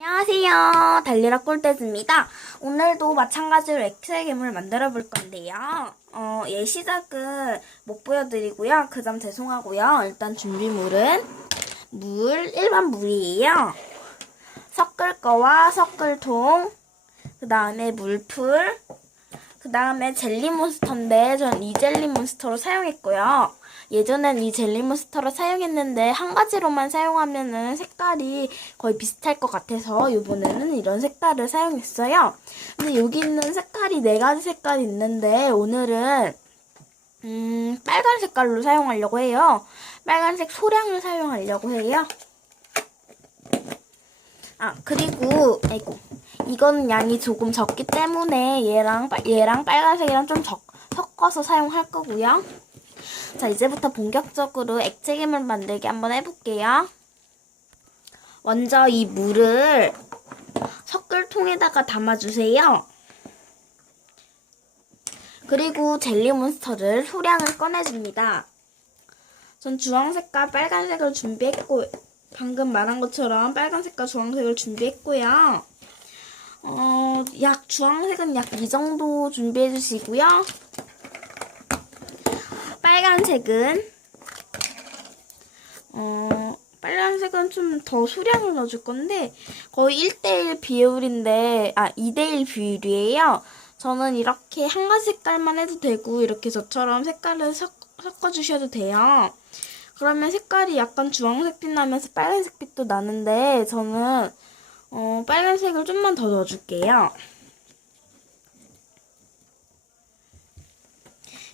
안녕하세요. 달리라 꿀떼즈입니다. 오늘도 마찬가지로 엑셀 괴물 만들어 볼 건데요. 어, 얘 시작은 못 보여드리고요. 그 점 죄송하고요. 일단 준비물은 물, 일반 물이에요. 섞을 거와 섞을 통, 그 다음에 물풀, 그 다음에 젤리 몬스터인데 전 이 젤리 몬스터로 사용했고요. 예전엔 이 젤리 몬스터를 사용했는데 한 가지로만 사용하면은 색깔이 거의 비슷할 것 같아서 이번에는 이런 색깔을 사용했어요. 근데 여기 있는 색깔이 네 가지 색깔이 있는데 오늘은 음, 빨간 색깔로 사용하려고 해요. 빨간색 소량을 사용하려고 해요. 아, 그리고, 아이고. 이거는 양이 조금 적기 때문에 얘랑, 빨- 얘랑 빨간색이랑 좀 적, 섞어서 사용할 거고요. 자, 이제부터 본격적으로 액체 괴물 만들기 한번 해볼게요. 먼저 이 물을 섞을 통에다가 담아주세요. 그리고 젤리 몬스터를 소량을 꺼내줍니다. 전 주황색과 빨간색을 준비했고, 방금 말한 것처럼 빨간색과 주황색을 준비했고요. 어, 약, 주황색은 약 이 정도 준비해 주시고요. 빨간색은, 어, 빨간색은 좀더 수량을 넣어줄 건데, 거의 1대1 비율인데, 아, 2대1 비율이에요. 저는 이렇게 한 가지 색깔만 해도 되고, 이렇게 저처럼 색깔을 섞, 섞어주셔도 돼요. 그러면 색깔이 약간 주황색 빛 나면서 빨간색 빛도 나는데, 저는, 어, 빨간색을 좀만 더 넣어줄게요.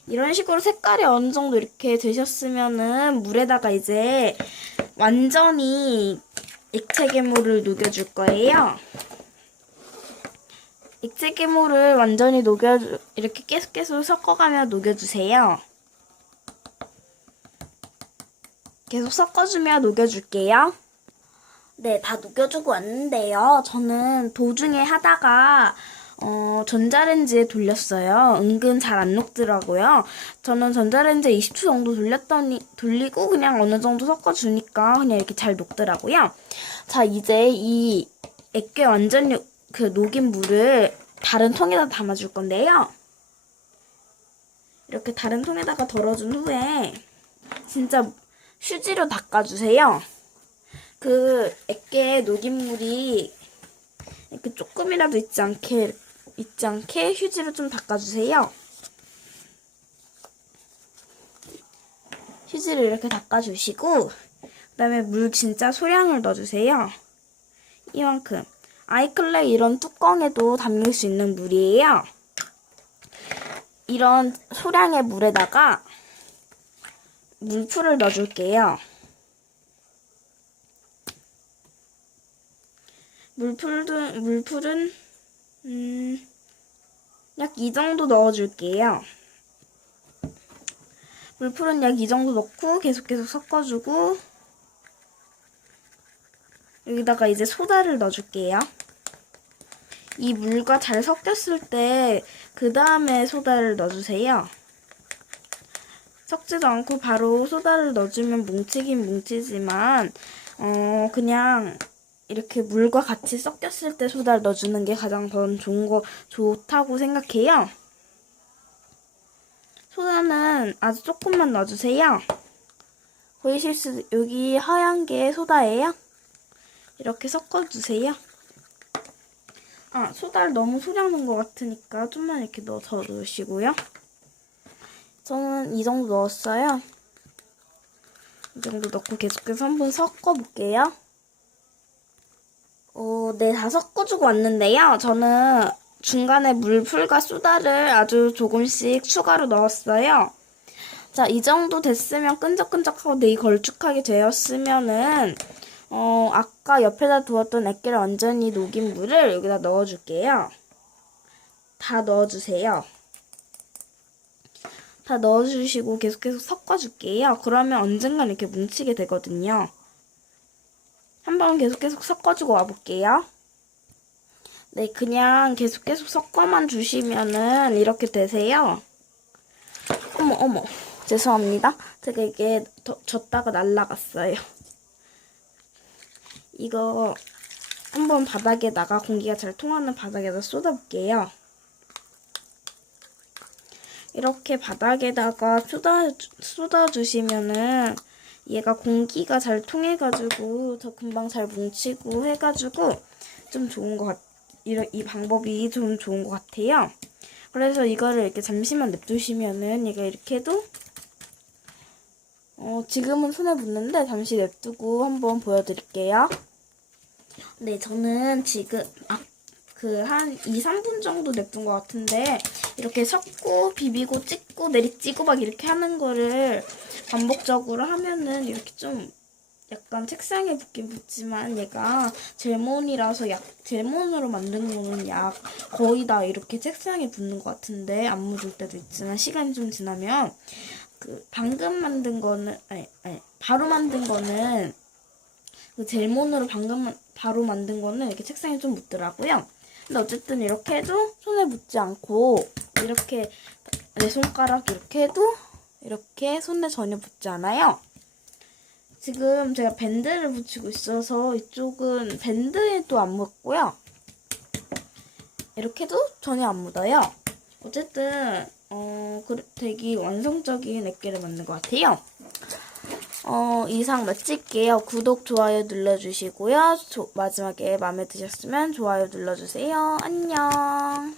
이런 식으로 색깔이 어느 정도 이렇게 되셨으면은 물에다가 이제 완전히 액체 괴물을 녹여줄 거예요. 액체 괴물을 완전히 녹여 이렇게 계속 계속 섞어가며 녹여주세요. 계속 섞어주며 녹여줄게요. 네, 다 녹여주고 왔는데요. 저는 도중에 하다가 어, 전자레인지에 돌렸어요. 은근 잘 안 녹더라고요. 저는 전자레인지에 20초 정도 돌렸더니, 돌리고 그냥 어느 정도 섞어주니까 그냥 이렇게 잘 녹더라고요. 자, 이제 이 액괴 완전히 그 녹인 물을 다른 통에다 담아줄 건데요. 이렇게 다른 통에다가 덜어준 후에 진짜 휴지로 닦아주세요. 그 액괴 녹인 물이 이렇게 조금이라도 있지 않게 있지 않게 휴지로 좀 닦아주세요. 휴지를 이렇게 닦아주시고 그 다음에 물 진짜 소량을 넣어주세요. 이만큼 아이클레 이런 뚜껑에도 담길 수 있는 물이에요. 이런 소량의 물에다가 물풀을 넣어줄게요. 물풀도, 물풀은, 음, 약 이 정도 넣어줄게요. 물풀은 약이 정도 넣고 계속 계속 섞어주고, 여기다가 이제 소다를 넣어줄게요. 이 물과 잘 섞였을 때, 그 다음에 소다를 넣어주세요. 섞지도 않고 바로 소다를 넣어주면 뭉치긴 뭉치지만, 어, 그냥, 이렇게 물과 같이 섞였을 때 소다를 넣어주는 게 가장 더 좋은 거, 좋다고 생각해요. 소다는 아주 조금만 넣어주세요. 보이실 수, 여기 하얀 게 소다예요. 이렇게 섞어주세요. 아, 소다를 너무 소량 넣은 것 같으니까 좀만 이렇게 넣어 더 넣으시고요. 저는 이 정도 넣었어요. 이 정도 넣고 계속해서 한번 섞어볼게요. 어, 네, 다 섞어주고 왔는데요. 저는 중간에 물풀과 소다를 아주 조금씩 추가로 넣었어요. 자, 이 정도 됐으면 끈적끈적하고 되게 걸쭉하게 되었으면은, 어, 아까 옆에다 두었던 액기를 완전히 녹인 물을 여기다 넣어줄게요. 다 넣어주세요. 다 넣어주시고 계속 계속 섞어줄게요. 그러면 언젠간 이렇게 뭉치게 되거든요. 한번 계속 계속 섞어주고 와볼게요. 네, 그냥 계속 계속 섞어만 주시면은 이렇게 되세요. 어머, 어머. 죄송합니다. 제가 이게 더, 졌다가 날라갔어요. 이거 한번 바닥에다가 공기가 잘 통하는 바닥에다 쏟아볼게요. 이렇게 바닥에다가 쏟아, 쏟아주시면은 얘가 공기가 잘 통해가지고 더 금방 잘 뭉치고 해가지고 좀 좋은 것 같, 이런, 이 방법이 좀 좋은 것 같아요. 그래서 이거를 이렇게 잠시만 냅두시면은 얘가 이렇게 해도 어, 지금은 손에 묻는데 잠시 냅두고 한번 보여드릴게요. 네, 저는 지금 아, 그 한 2, 3분 정도 냅둔 것 같은데 이렇게 섞고 비비고 찍고 내리찌고 막 이렇게 하는 거를 반복적으로 하면은 이렇게 좀 약간 책상에 붙긴 붙지만 얘가 젤몬이라서 약 젤몬으로 만든 거는 약 거의 다 이렇게 책상에 붙는 것 같은데 안 묻을 때도 있지만 시간이 좀 지나면 그 방금 만든 거는 아니 아니 바로 만든 거는 그 젤몬으로 방금 만- 바로 만든 거는 이렇게 책상에 좀 묻더라고요. 근데 어쨌든 이렇게 해도 손에 묻지 않고 이렇게 내 손가락 이렇게 해도 이렇게 손에 전혀 붙지 않아요. 지금 제가 밴드를 붙이고 있어서 이쪽은 밴드에도 안 묻고요. 이렇게도 전혀 안 묻어요. 어쨌든 어 그- 되게 완성적인 액기를 만든 것 같아요. 어, 이상 마칠게요. 구독, 좋아요 눌러주시고요. 조- 마지막에 마음에 드셨으면 좋아요 눌러주세요. 안녕.